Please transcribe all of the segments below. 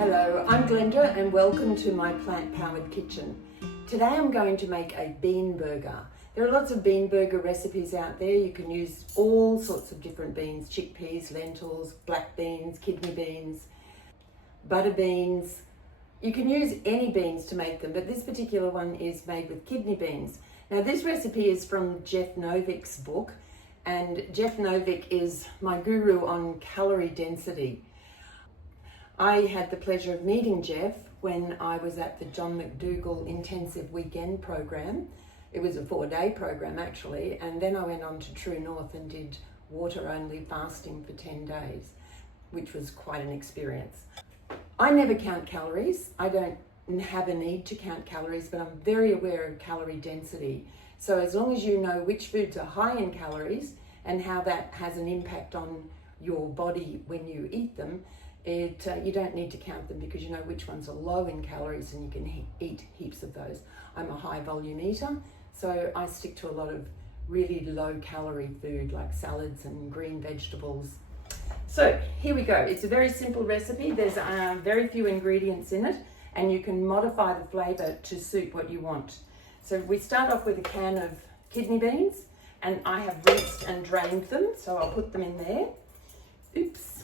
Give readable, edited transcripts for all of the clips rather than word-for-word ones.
Hello, I'm Glenda and welcome to my plant-powered kitchen. Today I'm going to make a bean burger. There are lots of bean burger recipes out there. You can use all sorts of different beans, chickpeas, lentils, black beans, kidney beans, butter beans. You can use any beans to make them, but this particular one is made with kidney beans. Now this recipe is from Jeff Novick's book, and Jeff Novick is my guru on calorie density. I had the pleasure of meeting Jeff when I was at the John McDougall Intensive Weekend program. It was a 4-day program actually, and then I went on to True North and did water-only fasting for 10 days, which was quite an experience. I never count calories. I don't have a need to count calories, but I'm very aware of calorie density. So as long as you know which foods are high in calories and how that has an impact on your body when you eat them, you don't need to count them because you know which ones are low in calories and you can eat heaps of those. I'm a high volume eater, so I stick to a lot of really low calorie food like salads and green vegetables. So here we go. It's a very simple recipe. There's very few ingredients in it and you can modify the flavour to suit what you want. So we start off with a can of kidney beans, and I have rinsed and drained them, so I'll put them in there. Oops.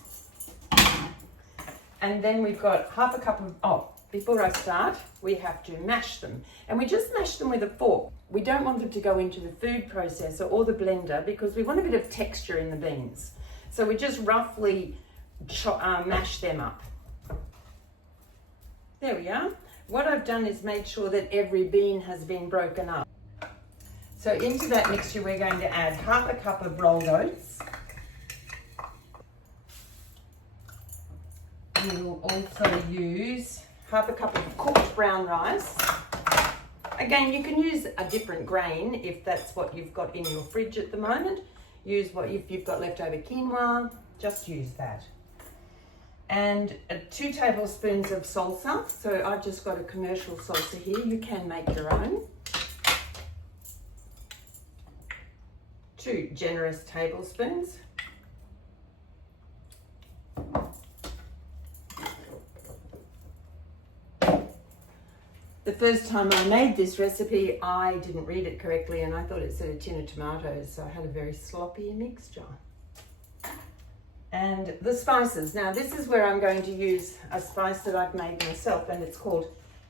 And then we've got half a cup of, before I start, we have to mash them. And we just mash them with a fork. We don't want them to go into the food processor or the blender because we want a bit of texture in the beans. So we just roughly mash them up. There we are. What I've done is made sure that every bean has been broken up. So into that mixture, we're going to add half a cup of rolled oats. We'll also use half a cup of cooked brown rice. Again, you can use a different grain if that's what you've got in your fridge at the moment. Use what, if you've got leftover quinoa, just use that. And 2 tablespoons of salsa. So I've just got a commercial salsa here. You can make your own. 2 generous tablespoons. The first time I made this recipe, I didn't read it correctly and I thought it said a tin of tomatoes, so I had a very sloppy mixture. And the spices. Now this is where I'm going to use a spice that I've made myself, and it's called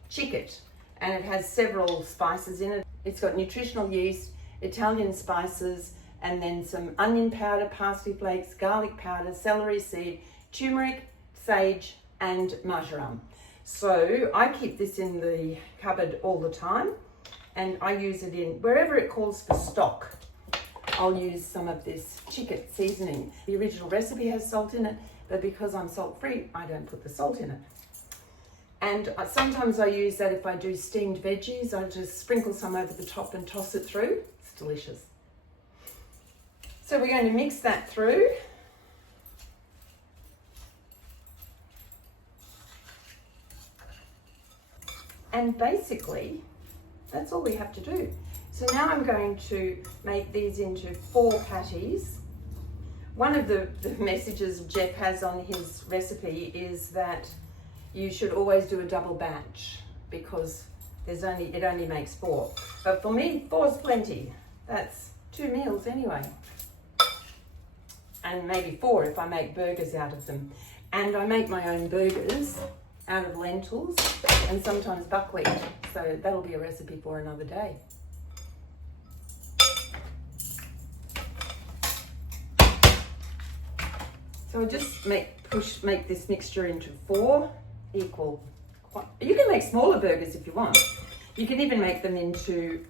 chicket, and it has several spices in it. It's got nutritional yeast, Italian spices, and then some onion powder, parsley flakes, garlic powder, celery seed, turmeric, sage, and marjoram. So I keep this in the cupboard all the time, and I use it in wherever it calls for stock. I'll use some of this chicket seasoning. The original recipe has salt in it, but because I'm salt free, I don't put the salt in it. And sometimes I use that if I do steamed veggies. I just sprinkle some over the top and toss it through. It's delicious. So we're going to mix that through. And basically, that's all we have to do. So now I'm going to make these into 4 patties. One of the messages Jeff has on his recipe is that you should always do a double batch because it only makes 4. But for me, 4 is plenty. That's 2 meals anyway. And maybe 4 if I make burgers out of them. And I make my own burgers out of lentils and sometimes buckwheat. So that'll be a recipe for another day. So I just make this mixture into 4 equal. You can make smaller burgers if you want. You can even make them into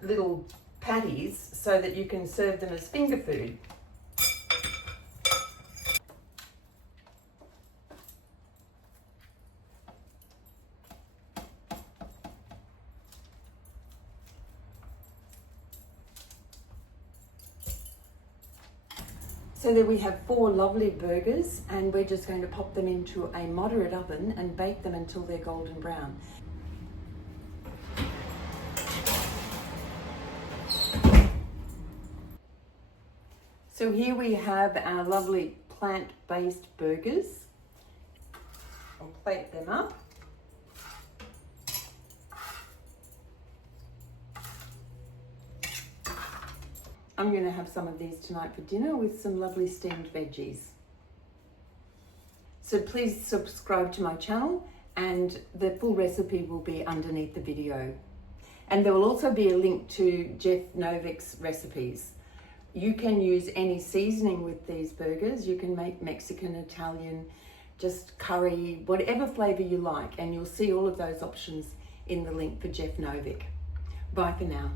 little patties so that you can serve them as finger food. So there we have 4 lovely burgers, and we're just going to pop them into a moderate oven and bake them until they're golden brown. So here we have our lovely plant-based burgers. plate them up. I'm going to have some of these tonight for dinner with some lovely steamed veggies. So please subscribe to my channel, and the full recipe will be underneath the video. And there will also be a link to Jeff Novick's recipes. You can use any seasoning with these burgers. You can make Mexican, Italian, just curry, whatever flavour you like. And you'll see all of those options in the link for Jeff Novick. Bye for now.